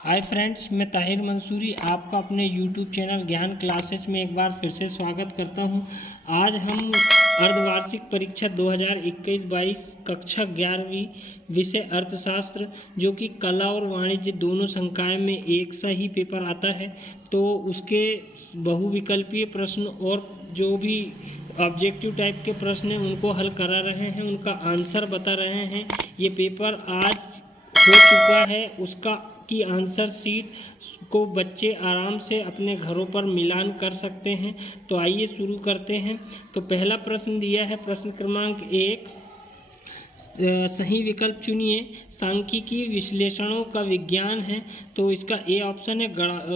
Hi friends, मैं ताहिर मंसूरी आपका अपने यूट्यूब चैनल ज्ञान क्लासेस में एक बार फिर से स्वागत करता हूं। आज हम अर्धवार्षिक परीक्षा 2021-22 कक्षा 11वीं विषय अर्थशास्त्र, जो कि कला और वाणिज्य दोनों संकाय में एक सा ही पेपर आता है, तो उसके बहुविकल्पीय प्रश्न और जो भी ऑब्जेक्टिव टाइप के प्रश्न हैं उनको हल करा रहे हैं, उनका आंसर बता रहे हैं। ये पेपर आज हो चुका है, उसका की आंसर शीट को बच्चे आराम से अपने घरों पर मिलान कर सकते हैं। तो आइए शुरू करते हैं। तो पहला प्रश्न दिया है, प्रश्न क्रमांक 1, सही विकल्प चुनिए। सांख्यिकी विश्लेषणों का विज्ञान है, तो इसका ए ऑप्शन है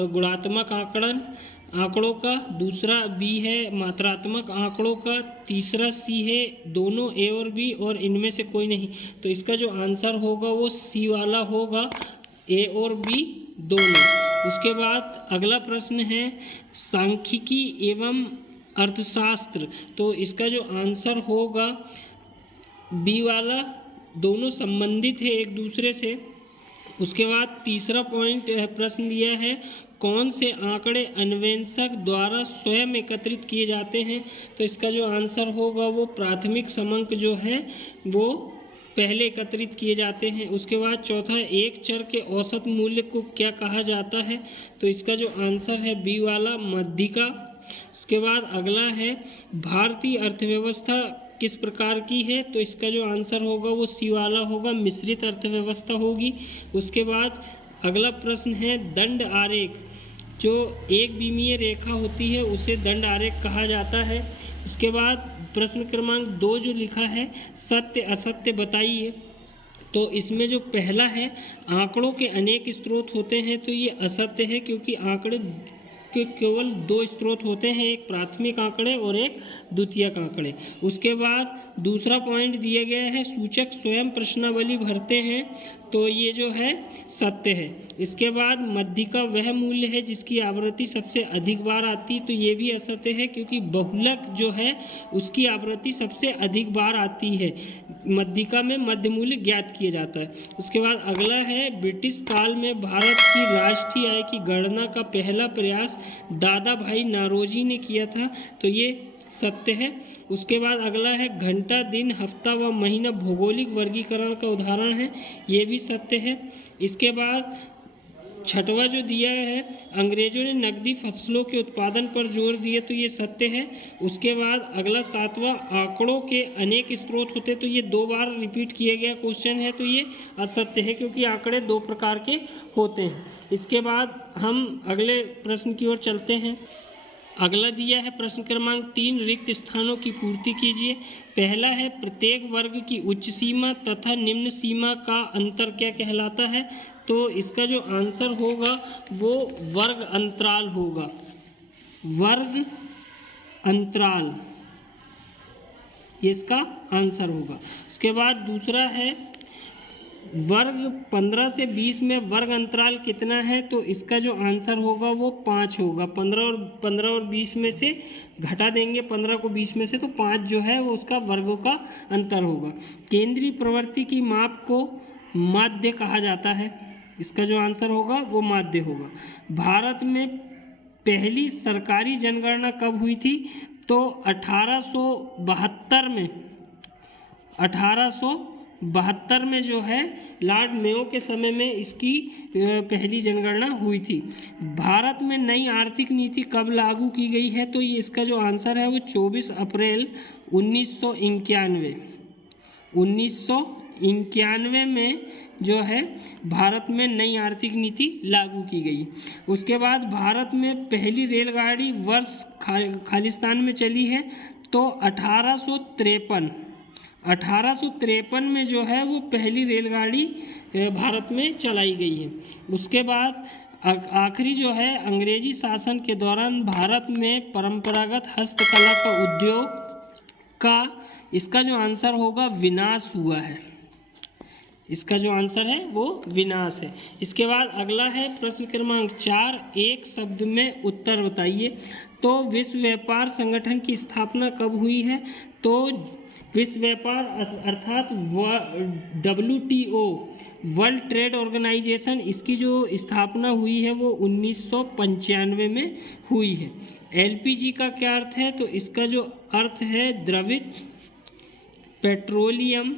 गुणात्मक आंकड़ों का, दूसरा बी है मात्रात्मक आंकड़ों का, तीसरा सी है दोनों ए और बी और इनमें से कोई नहीं। तो इसका जो आंसर होगा वो सी वाला होगा, ए और बी दोनों। उसके बाद अगला प्रश्न है सांख्यिकी एवं अर्थशास्त्र, तो इसका जो आंसर होगा बी वाला, दोनों संबंधित है एक दूसरे से। उसके बाद तीसरा पॉइंट प्रश्न दिया है, कौन से आंकड़े अन्वेषक द्वारा स्वयं एकत्रित किए जाते हैं। तो इसका जो आंसर होगा वो प्राथमिक समंक जो है वो पहले एकत्रित किए जाते हैं। उसके बाद चौथा, एक चर के औसत मूल्य को क्या कहा जाता है। तो इसका जो आंसर है बी वाला, मध्यिका। उसके बाद अगला है भारतीय अर्थव्यवस्था किस प्रकार की है। तो इसका जो आंसर होगा वो सी वाला होगा, मिश्रित अर्थव्यवस्था होगी। उसके बाद अगला प्रश्न है दंड आरेख, जो एक विमीय रेखा होती है उसे दंड आरेख कहा जाता है। उसके बाद प्रश्न क्रमांक 2 जो लिखा है, सत्य असत्य बताइए। तो इसमें जो पहला है, आंकड़ों के अनेक स्रोत होते हैं, तो ये असत्य है, क्योंकि आंकड़े के केवल 2 स्रोत होते हैं, एक प्राथमिक आंकड़े और एक द्वितीयक आंकड़े। उसके बाद दूसरा पॉइंट दिया गया है, सूचक स्वयं प्रश्नावली भरते हैं, तो ये जो है सत्य है। इसके बाद मध्यिका वह मूल्य है जिसकी आवृत्ति सबसे अधिक बार आती, तो ये भी असत्य है, क्योंकि बहुलक जो है उसकी आवृत्ति सबसे अधिक बार आती है। मध्यिका में मध्य मूल्य ज्ञात किया जाता है। उसके बाद अगला है, ब्रिटिश काल में भारत की राष्ट्रीय आय की गणना का पहला प्रयास दादा भाई नारोजी ने किया था, तो ये सत्य है। उसके बाद अगला है, घंटा दिन हफ्ता व महीना भौगोलिक वर्गीकरण का उदाहरण है, ये भी सत्य है। इसके बाद छठवां जो दिया है, अंग्रेजों ने नकदी फसलों के उत्पादन पर जोर दिए, तो ये सत्य है। उसके बाद अगला 7वां, आंकड़ों के अनेक स्रोत होते, तो ये 2 बार रिपीट किया गया क्वेश्चन है, तो ये असत्य है, क्योंकि आंकड़े 2 प्रकार के होते हैं। इसके बाद हम अगले प्रश्न की ओर चलते हैं। अगला दिया है प्रश्न क्रमांक 3, रिक्त स्थानों की पूर्ति कीजिए। पहला है, प्रत्येक वर्ग की उच्च सीमा तथा निम्न सीमा का अंतर क्या कहलाता है। तो इसका जो आंसर होगा वो वर्ग अंतराल होगा, वर्ग अंतराल, ये इसका आंसर होगा। उसके बाद दूसरा है, वर्ग 15 से 20 में वर्ग अंतराल कितना है। तो इसका जो आंसर होगा वो 5 होगा। 15 और 20 में से घटा देंगे 15 को 20 में से, तो 5 जो है वो उसका वर्गों का अंतर होगा। केंद्रीय प्रवृत्ति की माप को माध्य कहा जाता है, इसका जो आंसर होगा वो माध्य होगा। भारत में पहली सरकारी जनगणना कब हुई थी। तो 1872 में जो है लॉर्ड मेयो के समय में इसकी पहली जनगणना हुई थी। भारत में नई आर्थिक नीति कब लागू की गई है। तो ये इसका जो आंसर है वो 24 अप्रैल 1991 में जो है भारत में नई आर्थिक नीति लागू की गई। उसके बाद भारत में पहली रेलगाड़ी वर्ष खालिस्तान में चली है, तो 1853 में जो है वो पहली रेलगाड़ी भारत में चलाई गई है। उसके बाद आखिरी जो है, अंग्रेजी शासन के दौरान भारत में परंपरागत हस्तकला का उद्योग का, इसका जो आंसर होगा विनाश हुआ है, इसका जो आंसर है वो विनाश है। इसके बाद अगला है प्रश्न क्रमांक 4, एक शब्द में उत्तर बताइए। तो विश्व व्यापार संगठन की स्थापना कब हुई है। तो विश्व व्यापार अर्थात WTO वर्ल्ड ट्रेड ऑर्गेनाइजेशन, इसकी जो स्थापना हुई है वो 1995 में हुई है। LPG का क्या अर्थ है? तो इसका जो अर्थ है द्रवित पेट्रोलियम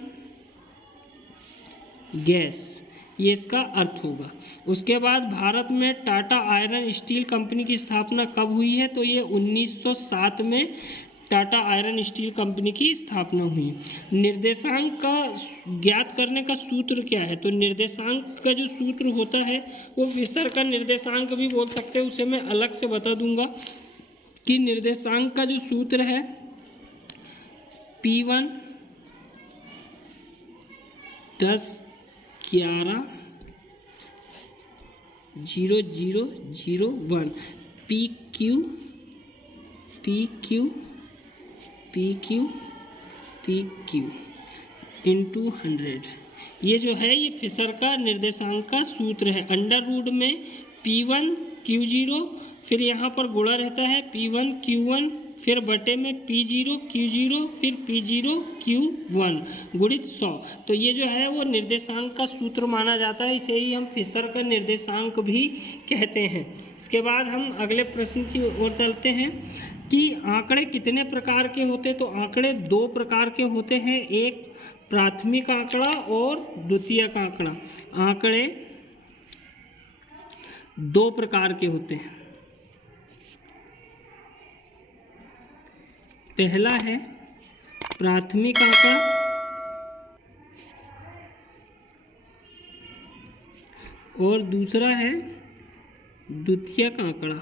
गैस, ये इसका अर्थ होगा। उसके बाद भारत में टाटा आयरन स्टील कंपनी की स्थापना कब हुई है? तो ये 1907 में टाटा आयरन स्टील कंपनी की स्थापना हुई। निर्देशांक का ज्ञात करने का सूत्र क्या है? तो निर्देशांक का जो सूत्र होता है वो फिशर का निर्देशांक भी बोल सकते हैं, उसे मैं अलग से बता दूंगा कि निर्देशांक का जो सूत्र है P1 10-11-0001 PQ इंटू 100, ये जो है ये फिशर का निर्देशांक का सूत्र है। अंडर रूट में P1 Q0, फिर यहाँ पर गुणा रहता है P1 Q1, फिर बटे में P0 Q0, फिर P0 Q1 गुणित 100। तो ये जो है वो निर्देशांक का सूत्र माना जाता है, इसे ही हम फिशर का निर्देशांक भी कहते हैं। इसके बाद हम अगले प्रश्न की ओर चलते हैं कि आंकड़े कितने प्रकार के होते हैं? तो आंकड़े 2 प्रकार के होते हैं, एक प्राथमिक आंकड़ा और द्वितीयक आंकड़ा। आंकड़े 2 प्रकार के होते हैं। पहला है प्राथमिक आंकड़ा और दूसरा है द्वितीयक आंकड़ा।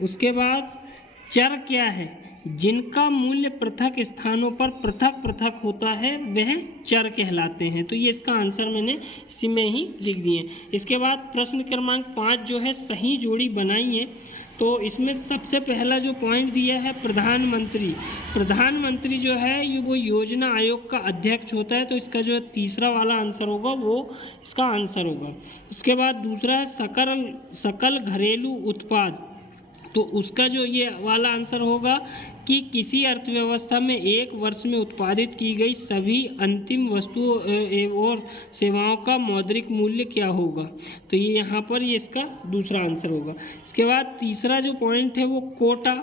उसके बाद चर क्या है? जिनका मूल्य पृथक स्थानों पर पृथक पृथक होता है वह चर कहलाते हैं। तो ये इसका आंसर मैंने इसी में ही लिख दिए। इसके बाद प्रश्न क्रमांक 5 जो है सही जोड़ी बनाई है। तो इसमें सबसे पहला जो पॉइंट दिया है प्रधानमंत्री। प्रधानमंत्री जो है ये वो योजना आयोग का अध्यक्ष होता है, तो इसका जो तीसरा वाला आंसर होगा वो इसका आंसर होगा। उसके बाद दूसरा है सकल घरेलू उत्पाद, तो उसका जो ये वाला आंसर होगा कि किसी अर्थव्यवस्था में एक वर्ष में उत्पादित की गई सभी अंतिम वस्तुओं और सेवाओं का मौद्रिक मूल्य क्या होगा। तो ये यहाँ पर ये इसका दूसरा आंसर होगा। इसके बाद तीसरा जो पॉइंट है वो कोटा।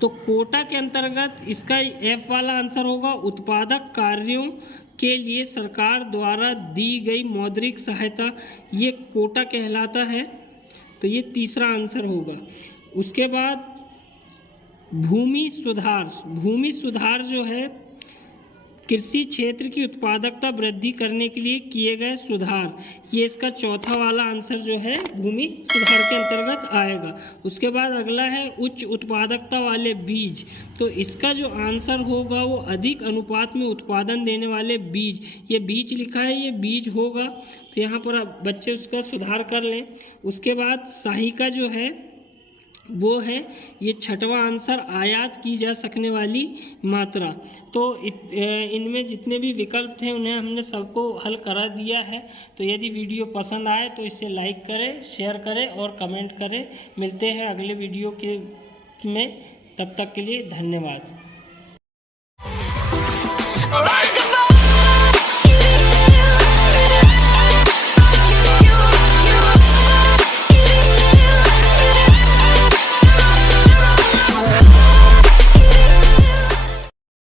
तो कोटा के अंतर्गत इसका F वाला आंसर होगा उत्पादक कार्यों के लिए सरकार द्वारा दी गई मौद्रिक सहायता, ये कोटा कहलाता है। तो ये तीसरा आंसर होगा। उसके बाद भूमि सुधार जो है कृषि क्षेत्र की उत्पादकता वृद्धि करने के लिए किए गए सुधार, ये इसका चौथा वाला आंसर जो है भूमि सुधार के अंतर्गत आएगा। उसके बाद अगला है उच्च उत्पादकता वाले बीज, तो इसका जो आंसर होगा वो अधिक अनुपात में उत्पादन देने वाले बीज, ये बीज लिखा है ये बीज होगा। तो यहाँ पर आप बच्चे उसका सुधार कर लें। उसके बाद सहायिका जो है वो है ये छठवां आंसर आयात की जा सकने वाली मात्रा। तो इनमें जितने भी विकल्प थे उन्हें हमने सबको हल करा दिया है। तो यदि वीडियो पसंद आए तो इसे लाइक करें, शेयर करें और कमेंट करें। मिलते हैं अगले वीडियो में, तब तक के लिए धन्यवाद।